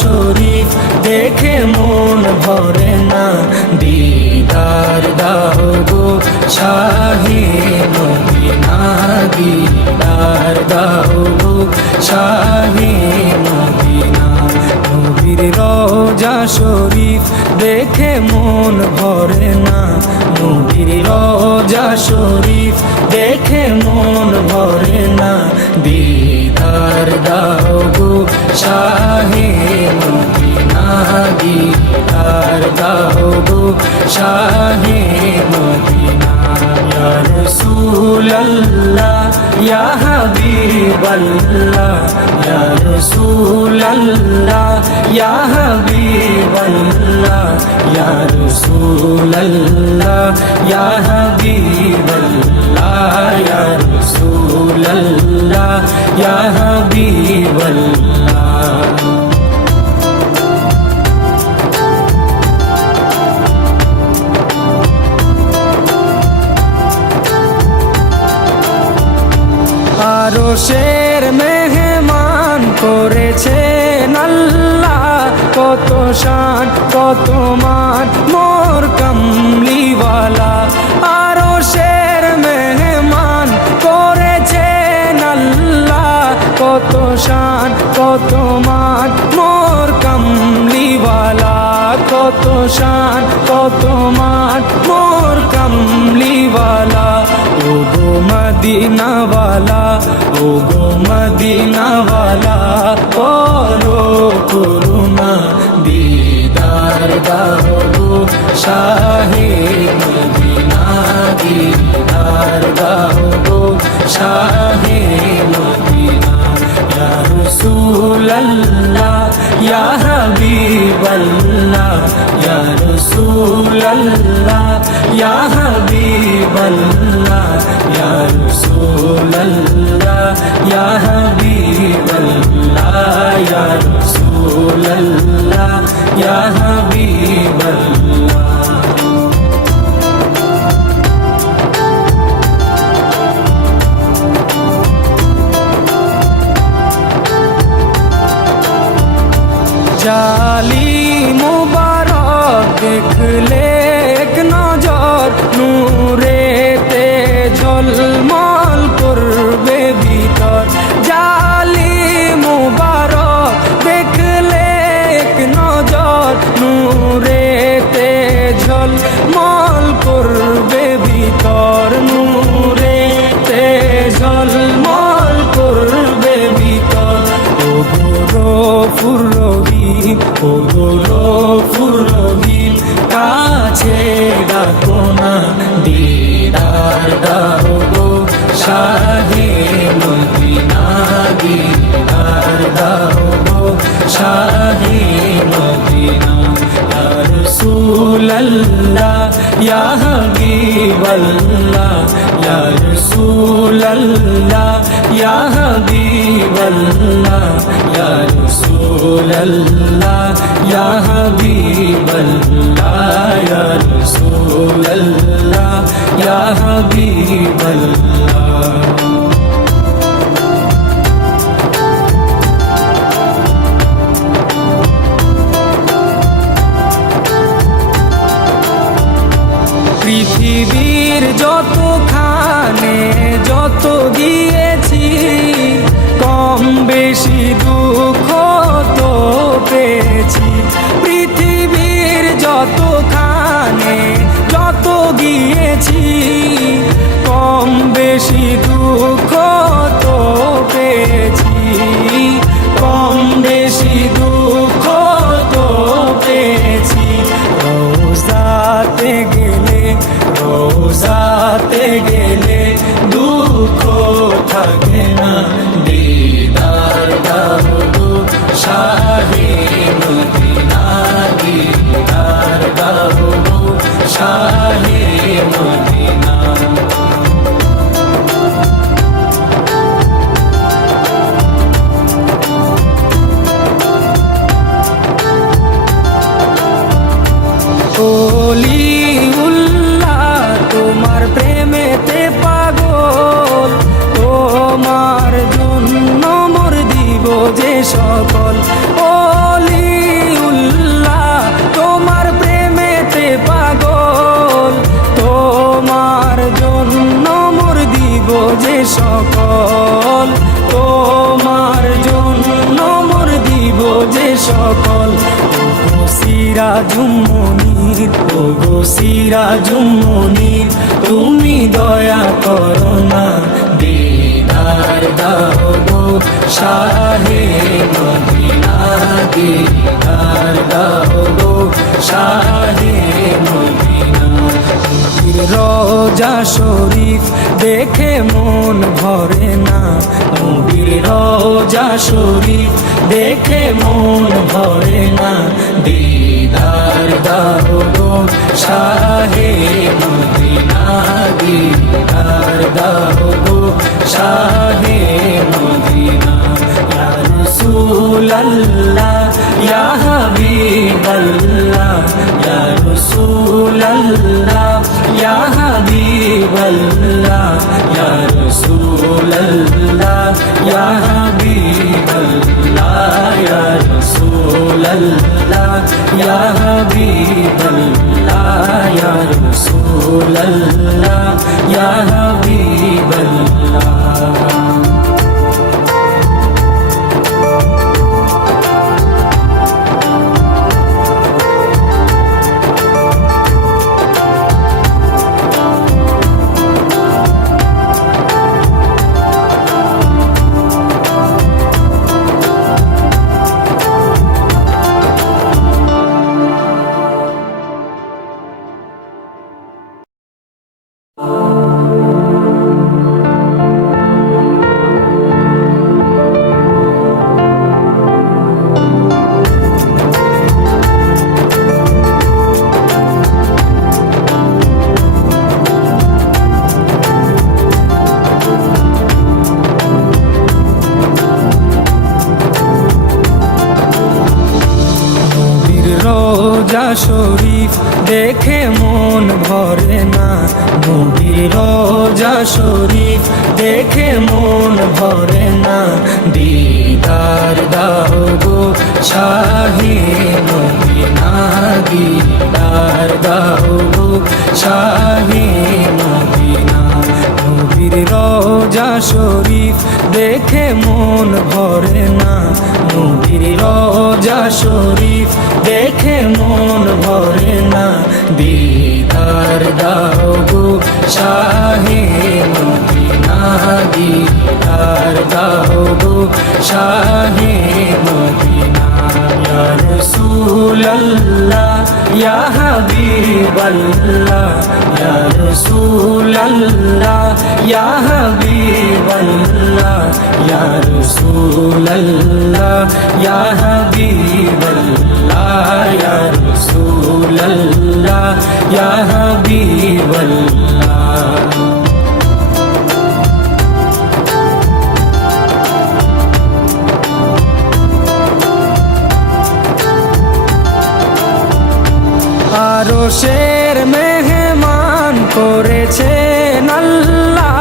শরীফ দেখে মন ভরে না। দিদার দাও গো শাহে মদিনা, দিদার দাও গো শাহে মদিনা। নবীর রওজা শরীফ দেখে মন ভরে না। নবীর রওজা শরীফ দেখে মন ভরে না। দিদার দাও গো শাহে মদিনা, দিদার দাও গো শাহে মদিনা। ইয়া রাসূলুল্লাহ ইয়া হাবিবাল্লাহ, ইয়া রাসূলুল্লাহ ইয়া হাবিবাল্লাহ, ইয়া রাসূলুল্লাহ ইয়া হাবিবাল্লাহ, ইয়া রাসূলুল্লাহ ইয়া হাবিবাল্লাহ। আরশের মেহমান করেছেন আল্লাহ, কত শান কত মান মোর কামলিওয়ালা। আরশের মেহমান করেছেন আল্লাহ, কত শান কত মান মোর কামলিওয়ালা। কত শান কত মান মোর কামলিওয়ালা। ও গো মদিনাওয়ালা, ও গো মদিনাওয়ালা, করো করুণা। দিদার দাও গো শাহে মদিনা, দিদার দাও গো শাহে মদিনা। ইয়া রাসূলুল্লাহ ইয়া হাবিবাল্লাহ, ইয়া রাসূলুল্লাহ ইয়া হাবিবাল্লাহ, ইয়া রাসূলুল্লাহ ইয়া হাবিবাল্লাহ, ইয়া রাসূলুল্লাহ ইয়া হাবিবাল্লাহ। জালি মুবারক দেখলে এক নজর, নূরেতে ঝলমল করবে ভিতর। জালি মুবারক দেখলে এক নজর, নূরেতে ঝলমল করবে ভিতর। নূরেতে ঝলমল করবে ভিতর। ও গফুর রহিম, ও গফুর রহিম, কাছে ডাকো না। দিদার দাও গো শাহে মদিনা, দিদার দাও গো শাহে মদিনা। ইয়া রাসূলুল্লাহ ইয়া হাবিবাল্লাহ, ইয়া রাসূলুল্লাহ ইয়া হাবিবাল্লাহ, ইয়া রাসূলুল্লাহ ইয়া হাবিবাল্লাহ, ইয়া রাসূলুল্লাহ ইয়া হাবিবাল্লাহ। পৃথিবীর যতখানে যত দিয়েছি, কম বেশি দুঃখ তো পেয়েছি। পৃথিবীর যতখানে যত গিয়েছি, কম বেশি দুঃখ তো পেয়েছি। কম বেশি দুঃখ তো পেয়েছি। রোজাতে গেলে, রোজাতে গেলে দুঃখ থাকে না। দিদার দাও গো শাহে মদিনা, দিদার দাও গো শাহে মদিনা। ওলিউল্লাহ তোমার প্রেমেতে পাগল, তোমার জন্য মোর দিব যে সকল। ওলি সিরাজুম মুনির, ওগো সিরাজুম মুনির, তুমি দয়া করো না, দিদার দাও গো শাহে মদিনা, দিদার দাও গো শাহে মদিনা। রোজা শরীফ দেখে মন ভরে না, নবীর রোজা শরীফ দেখে মন ভরে না, দিদার দাও গো শাহে মদিনা, দিদার দাও গো শাহে মদিনা। ইয়া রাসূলুল্লাহ ইয়া হাবিবাল্লাহ, ইয়া রাসূলুল্লাহ ইয়া হাবিবাল্লাহ, ইয়া রাসূলুল্লাহ ইয়া হাবিবাল্লাহ, ইয়া রাসূলুল্লাহ ইয়া হাবিবাল্লাহ, ইয়া রাসূলুল্লাহ ইয়া হাবিবাল্লাহ। রোজা শরীফ দেখে মন ভরে না, নবীর রোজা শরীফ দেখে মন ভরে না, দিদার দাও গো শাহে মদিনা, দিদার দাও গো শাহে মদিনা। নবীর রোজা শরীফ দেখে মন ভরে না, নবীর রোজা শরীফ দেখে মন ভরে না, দিদার দাও গো শাহে মদিনা, দিদার দাও গো শাহে মদিনা। ইয়া রাসূলুল্লাহ ইয়া হাবিবাল্লাহ, ইয়া রাসূলুল্লাহ ইয়া হাবিবাল্লাহ, ইয়া রাসূলুল্লাহ ইয়া হাবিবাল্লাহ, ইয়া রাসূলুল্লাহ ইয়া হাবিবাল্লাহ। আরশের মেহমান করেছেন আল্লাহ,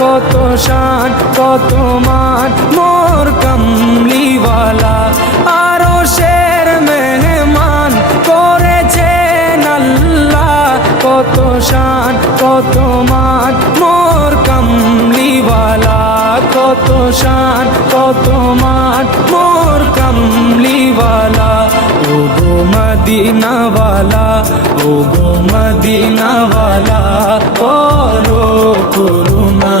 কত শান কত মান মোর কামলিওয়ালা। আরশের মেহমান করেছেন আল্লাহ, কত শান কত মান মোর কামলিওয়ালা, কত শান কত মান মোর কামলিওয়ালা। ও গো মদিনাওয়ালা, ও গো মদিনাওয়ালা, করো করুণা,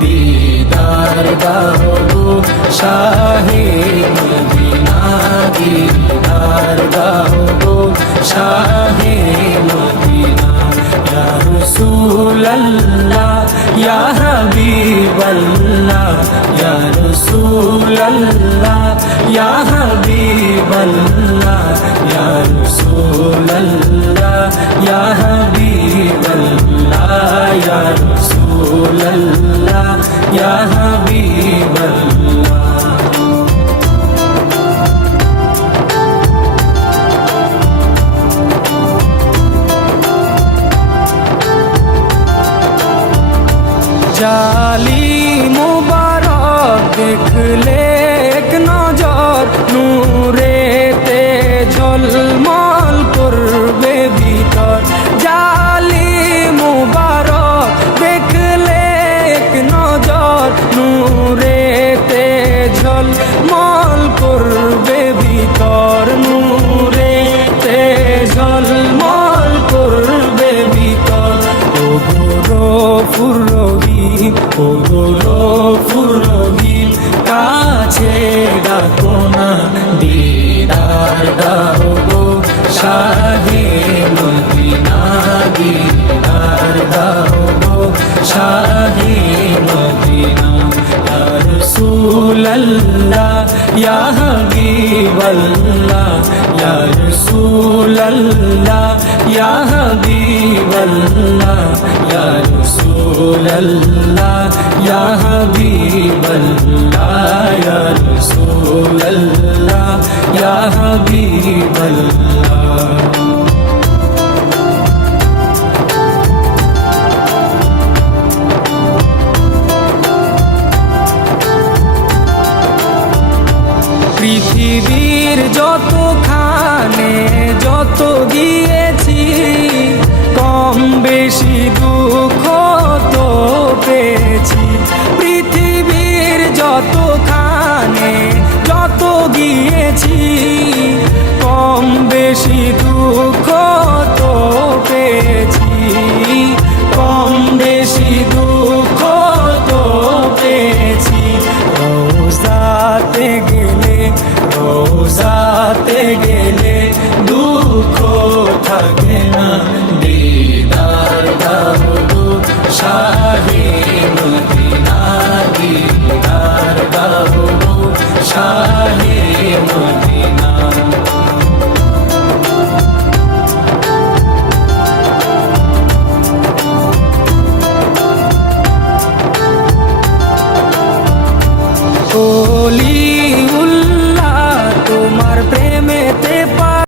দিদার দাও গো শাহে মদিনা, দিদার দাও গো শাহে মদিনা। ইয়া রাসূলুল্লাহ ইয়া হাবিবাল্লাহ, ইয়া রাসূলুল্লাহ ইয়া হাবিবাল্লাহ, ইয়া রাসূলুল্লাহ ইয়া হাবিবাল্লাহ, ইয়া রাসূলুল্লাহ ইয়া হাবিবাল্লাহ। জালি মুবারক দেখলে এক নজর, নূরেতে ঝলমল করবে ভিতর। জালি মুবারক দেখলে এক নজর, নূর হাবিবাল্লাহ ইয়া রাসূলাল্লাহ ইয়া হাবিবাল্লাহ ইয়া রাসূলাল্লাহ ইয়া হাবিবাল্লাহ ইয়া রাসূলাল্লাহ ইয়া হাবিবাল্লাহ পৃথিবীর যতখানে যত গিয়েছি কম বেশি দূর